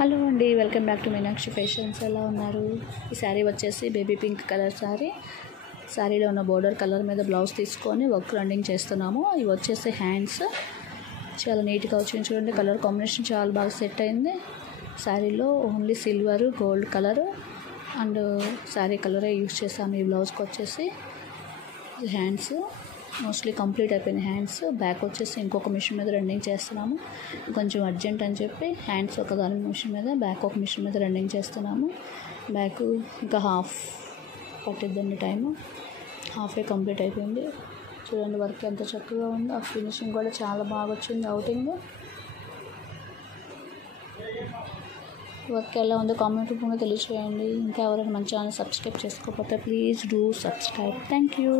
Hello అండి, welcome back to Meenakshi fashions. ఎలా ఉన్నారు? ఈ శారీ వచ్చేసి బేబీ పింక్ కలర్ శారీలో ఉన్న బోర్డర్ కలర్ మీద బ్లౌజ్ తీసుకొని వర్క్ రన్నింగ్ చేస్తున్నాము. ఇవి వచ్చేసి హ్యాండ్స్ చాలా నీట్గా వచ్చింది. చూడండి, కలర్ కాంబినేషన్ చాలా బాగా సెట్ అయింది. శారీలో only silver gold colour and sari కలరే యూజ్ చేశాను. ఈ బ్లౌజ్కి వచ్చేసి హ్యాండ్స్ మోస్ట్లీ కంప్లీట్ అయిపోయిన హ్యాండ్స్. బ్యాక్ వచ్చేసి ఇంకొక మిషన్ మీద రన్నింగ్ చేస్తున్నాము. కొంచెం అర్జెంట్ అని చెప్పి హ్యాండ్స్ ఒక దాని మిషన్ మీద, బ్యాక్ ఒక మిషన్ మీద రన్నింగ్ చేస్తున్నాము. బ్యాక్ ఇంకా హాఫ్ పట్టిద్దండి టైము. హాఫే కంప్లీట్ అయిపోయింది. చూడండి వర్క్ ఎంత చక్కగా ఉందో. ఆ ఫినిషింగ్ కూడా చాలా బాగా వచ్చింది. అవుటింగ్ వర్క్ ఎలా ఉందో కామెంట్ రూపంలో తెలియచేయండి. ఇంకా ఎవరైనా మన ఛానల్ సబ్స్క్రైబ్ చేసుకోకపోతే please do subscribe. Thank you.